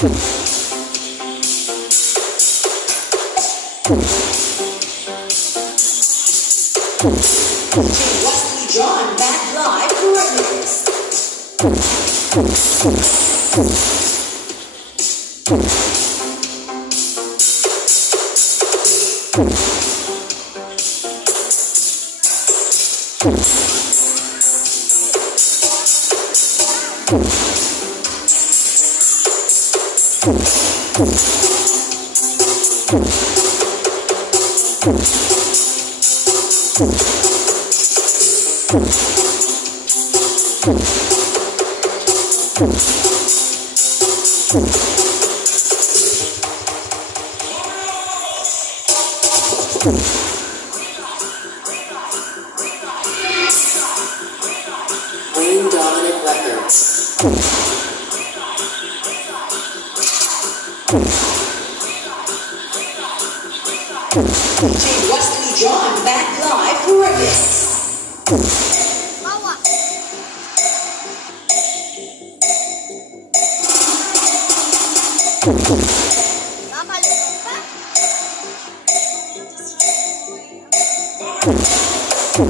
Wesley John Back Live Remix. Wayne Dominant Records. DJ Wesley John Back Live Remix. Mama,